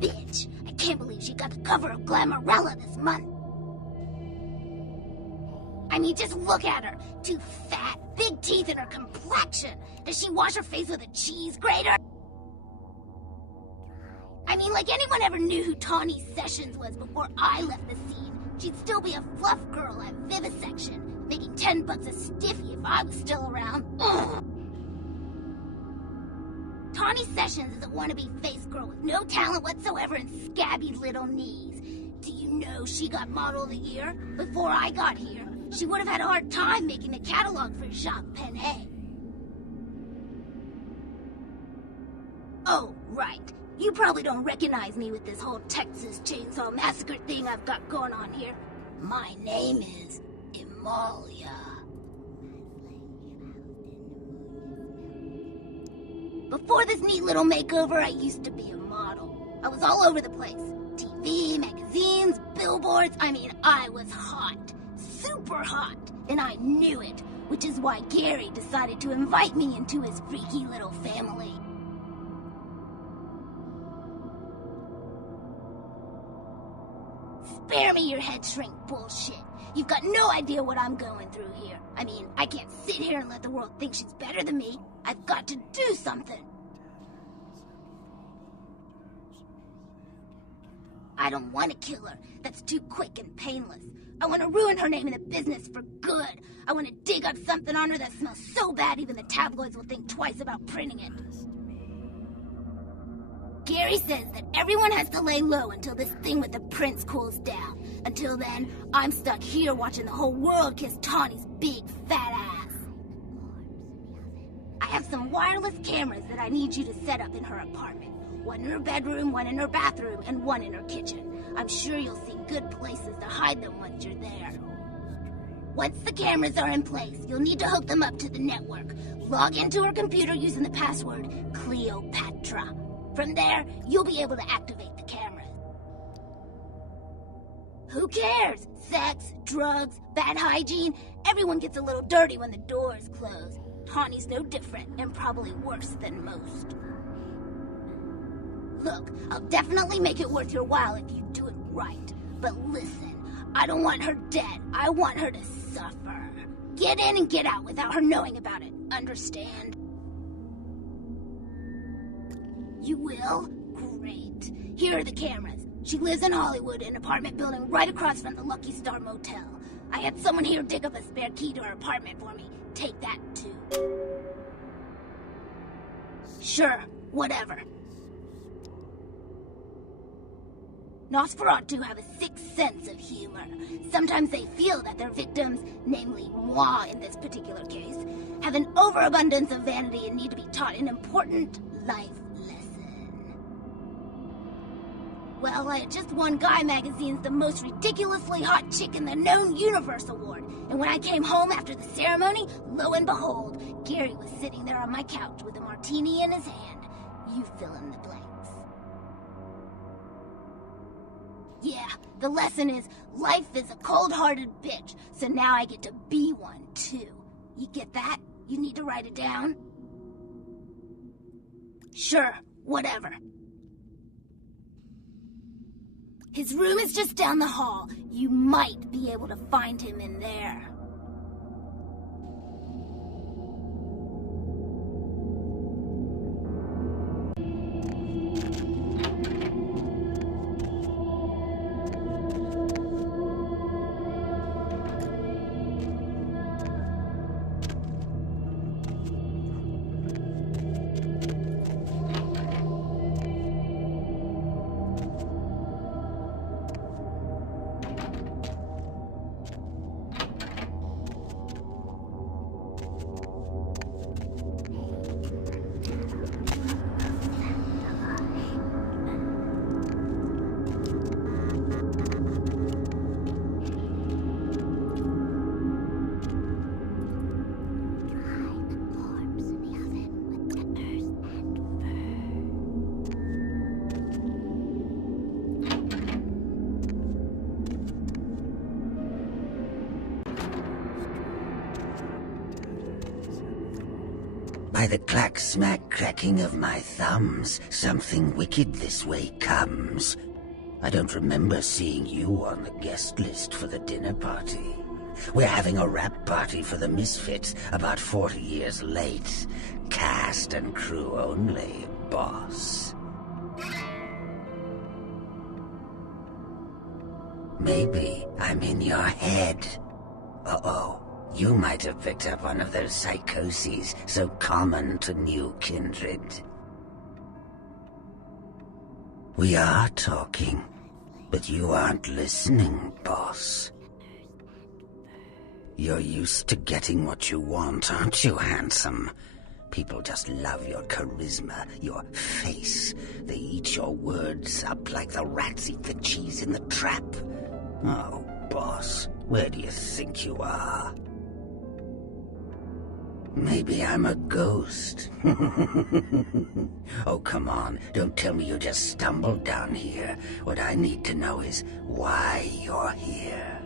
Bitch, I can't believe she got the cover of Glamourella this month. I mean, just look at her. Too fat, big teeth, and her complexion. Does she wash her face with a cheese grater? I mean, like anyone ever knew who Tawny Sessions was before I left the scene, she'd still be a fluff girl at Vivisection, making $10 a stiffy if I was still around. Ugh. Tawny Sessions is a wannabe face girl with no talent whatsoever and scabby little knees. Do you know she got Model of the Year? Before I got here, she would have had a hard time making the catalog for Jacques Penet. Oh, right. You probably don't recognize me with this whole Texas Chainsaw Massacre thing I've got going on here. My name is Amalia. Before this neat little makeover, I used to be a model. I was all over the place. TV, magazines, billboards. I mean, I was hot. Super hot. And I knew it, which is why Gary decided to invite me into his freaky little family. Spare me your head shrink bullshit. You've got no idea what I'm going through here. I mean, I can't sit here and let the world think she's better than me. I've got to do something. I don't want to kill her. That's too quick and painless. I want to ruin her name in the business for good. I want to dig up something on her that smells so bad even the tabloids will think twice about printing it. Gary says that everyone has to lay low until this thing with the prince cools down. Until then, I'm stuck here watching the whole world kiss Tawny's big fat ass. I have some wireless cameras that I need you to set up in her apartment. One in her bedroom, one in her bathroom, and one in her kitchen. I'm sure you'll see good places to hide them once you're there. Once the cameras are in place, you'll need to hook them up to the network. Log into her computer using the password Cleopatra. From there, you'll be able to activate the cameras. Who cares? Sex, drugs, bad hygiene. Everyone gets a little dirty when the doors close. Tawny's no different, and probably worse than most. Look, I'll definitely make it worth your while if you do it right. But listen, I don't want her dead. I want her to suffer. Get in and get out without her knowing about it. Understand? You will? Great. Here are the cameras. She lives in Hollywood, an apartment building right across from the Lucky Star Motel. I had someone here dig up a spare key to her apartment for me. Take that, too. Sure, whatever. Nosferatu have a sixth sense of humor. Sometimes they feel that their victims, namely moi in this particular case, have an overabundance of vanity and need to be taught an important life lesson. Well, I had just won Guy Magazine's The Most Ridiculously Hot Chick in the Known Universe Award, and when I came home after the ceremony, lo and behold, Gary was sitting there on my couch with a martini in his hand. You fill in the blanks. Yeah, the lesson is, life is a cold-hearted bitch, so now I get to be one, too. You get that? You need to write it down? Sure, whatever. His room is just down the hall. You might be able to find him in there. By the clack-smack cracking of my thumbs, something wicked this way comes. I don't remember seeing you on the guest list for the dinner party. We're having a wrap party for the Misfits about 40 years late. Cast and crew only, boss. Maybe I'm in your head. Uh-oh. You might have picked up one of those psychoses so common to new kindred. We are talking, but you aren't listening, boss. You're used to getting what you want, aren't you, handsome? People just love your charisma, your face. They eat your words up like the rats eat the cheese in the trap. Oh, boss, where do you think you are? Maybe I'm a ghost. Oh, come on. Don't tell me you just stumbled down here. What I need to know is why you're here.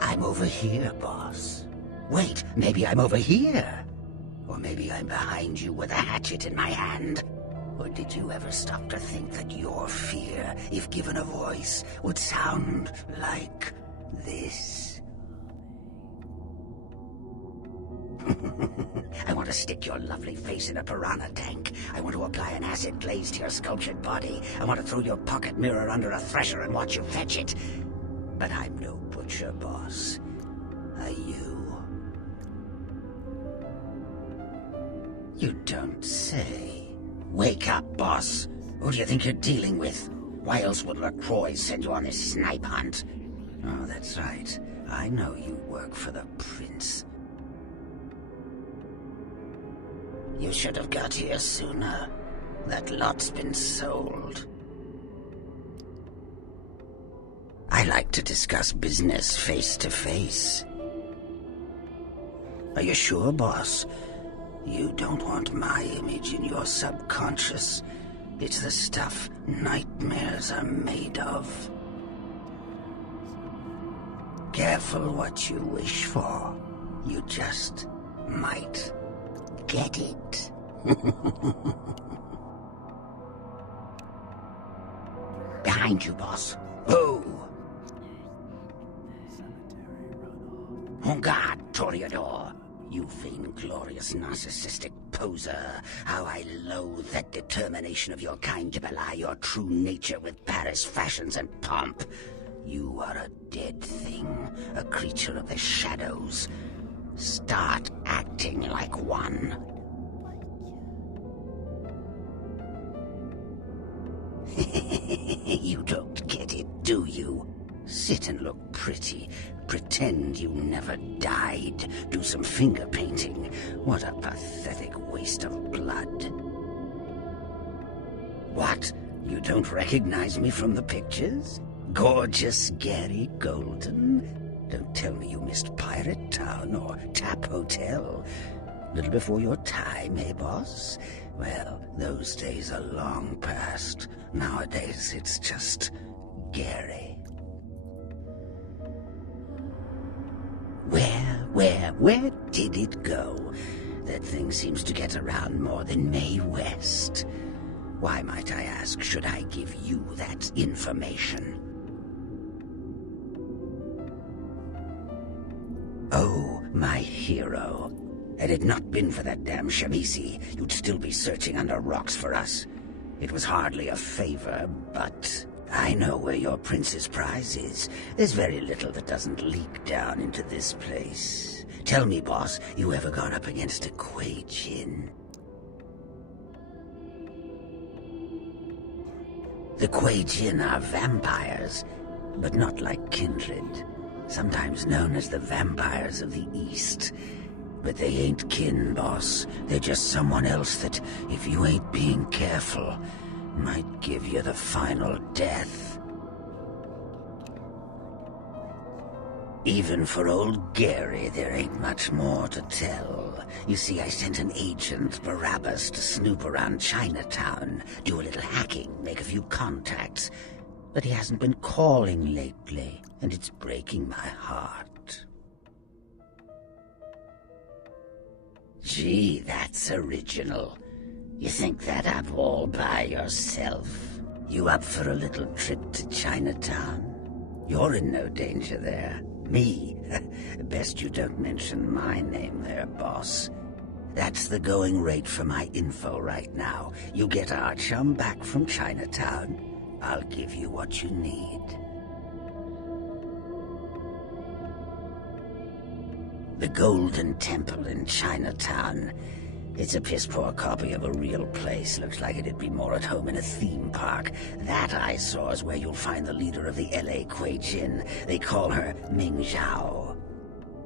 I'm over here, boss. Wait, maybe I'm over here. Or maybe I'm behind you with a hatchet in my hand. Or did you ever stop to think that your fear, if given a voice, would sound like this? I want to stick your lovely face in a piranha tank. I want to apply an acid glaze to your sculptured body. I want to throw your pocket mirror under a thresher and watch you fetch it. But I'm no butcher, boss. Are you? You don't say. Wake up, boss. Who do you think you're dealing with? Why else would LaCroix send you on this snipe hunt? Oh, that's right. I know you work for the prince. You should have got here sooner. That lot's been sold. I like to discuss business face to face. Are you sure, boss? You don't want my image in your subconscious. It's the stuff nightmares are made of. Careful what you wish for. You just might get it. Behind you, boss. Oh! En garde, Toreador. You vainglorious, narcissistic poser. How I loathe that determination of your kind to belie your true nature with Paris fashions and pomp. You are a dead thing, a creature of the shadows. Start acting like one. You don't get it, do you? Sit and look pretty. Pretend you never died. Do some finger painting. What a pathetic waste of blood. What? You don't recognize me from the pictures? Gorgeous Gary Golden? Don't tell me you missed Pirate Town or Tap Hotel. Little before your time, eh, boss? Well, those days are long past. Nowadays, it's just Gary. Where did it go? That thing seems to get around more than Mae West. Why, might I ask, should I give you that information? Oh, my hero. Had it not been for that damn Shamisi, you'd still be searching under rocks for us. It was hardly a favor, but I know where your prince's prize is. There's very little that doesn't leak down into this place. Tell me, boss, you ever got up against a Kuei Jin? The Kuei Jin are vampires, but not like kindred. Sometimes known as the vampires of the East. But they ain't kin, boss. They're just someone else that, if you ain't being careful, might give you the final death. Even for old Gary, there ain't much more to tell. You see, I sent an agent, Barabbas, to snoop around Chinatown, do a little hacking, make a few contacts. But he hasn't been calling lately, and it's breaking my heart. Gee, that's original. You think that up all by yourself? You up for a little trip to Chinatown? You're in no danger there. Me? Best you don't mention my name there, boss. That's the going rate for my info right now. You get our chum back from Chinatown, I'll give you what you need. The Golden Temple in Chinatown. It's a piss-poor copy of a real place. Looks like it'd be more at home in a theme park. That I saw is where you'll find the leader of the L.A. Kuei Jin. They call her Ming Zhao.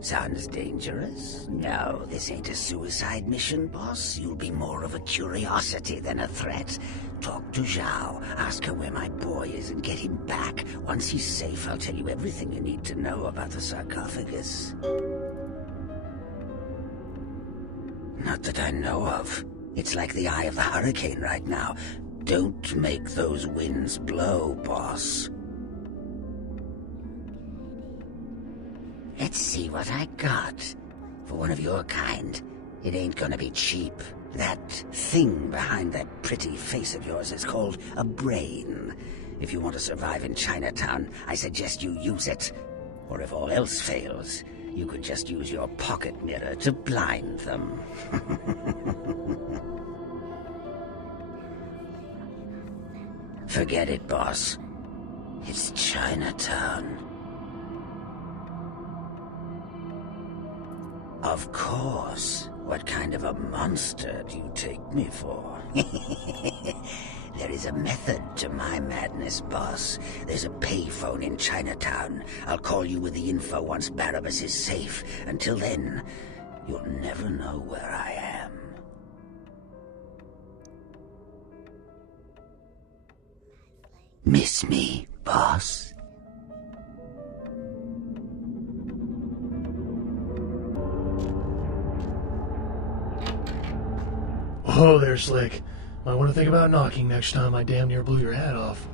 Sounds dangerous? No, this ain't a suicide mission, boss. You'll be more of a curiosity than a threat. Talk to Zhao, ask her where my boy is, and get him back. Once he's safe, I'll tell you everything you need to know about the sarcophagus. Not that I know of. It's like the eye of the hurricane right now. Don't make those winds blow, boss. Let's see what I got. For one of your kind, it ain't gonna be cheap. That thing behind that pretty face of yours is called a brain. If you want to survive in Chinatown, I suggest you use it. Or if all else fails, you could just use your pocket mirror to blind them. Forget it, boss. It's Chinatown. Of course. What kind of a monster do you take me for? There is a method to my madness, boss. There's a payphone in Chinatown. I'll call you with the info once Barabbas is safe. Until then, you'll never know where I am. Miss me, boss? Oh, there, Slick. Might want to think about knocking next time I damn near blew your hat off.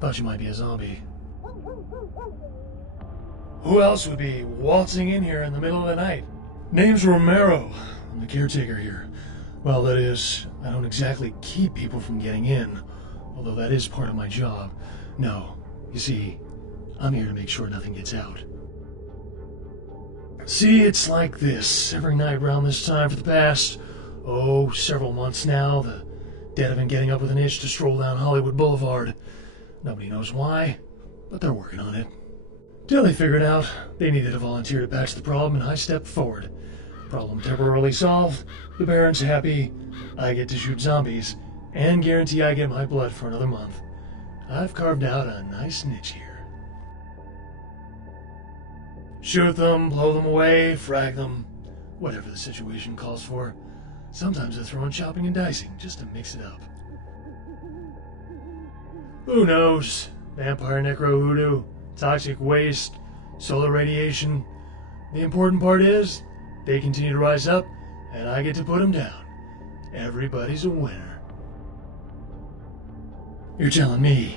Thought you might be a zombie. Who else would be waltzing in here in the middle of the night? Name's Romero. I'm the caretaker here. Well, that is, I don't exactly keep people from getting in, although that is part of my job. No, you see, I'm here to make sure nothing gets out. See, it's like this. Every night around this time for the past, several months now, the dead have been getting up with an itch to stroll down Hollywood Boulevard. Nobody knows why, but they're working on it. Till they figured out they needed a volunteer to patch the problem, and I stepped forward. Problem temporarily solved, the Baron's happy, I get to shoot zombies, and guarantee I get my blood for another month. I've carved out a nice niche here. Shoot them, blow them away, frag them, whatever the situation calls for. Sometimes I throw in chopping and dicing just to mix it up. Who knows? Vampire necro hoodoo, toxic waste, solar radiation. The important part is, they continue to rise up, and I get to put them down. Everybody's a winner. You're telling me.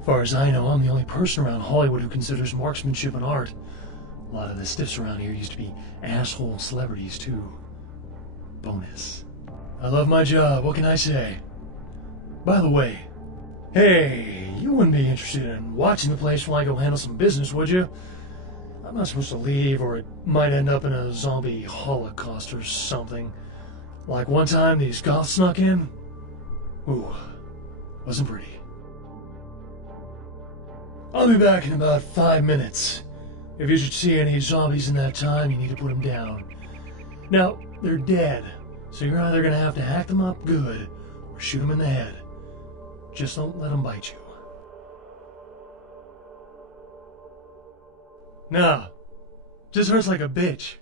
As far as I know, I'm the only person around Hollywood who considers marksmanship an art. A lot of the stiffs around here used to be asshole celebrities, too. Bonus. I love my job, what can I say? By the way, hey, you wouldn't be interested in watching the place while I go handle some business, would you? I'm not supposed to leave, or it might end up in a zombie holocaust or something. Like one time these goths snuck in. Ooh, wasn't pretty. I'll be back in about 5 minutes. If you should see any zombies in that time, you need to put them down. Now, they're dead, so you're either going to have to hack them up good, or shoot them in the head. Just don't let them bite you. Nah, just hurts like a bitch.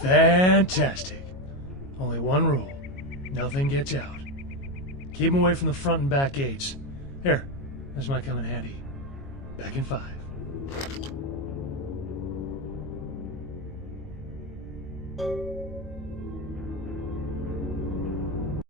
Fantastic. Only one rule. Nothing gets out. Keep them away from the front and back gates. Here, this might come in handy. Back in 5.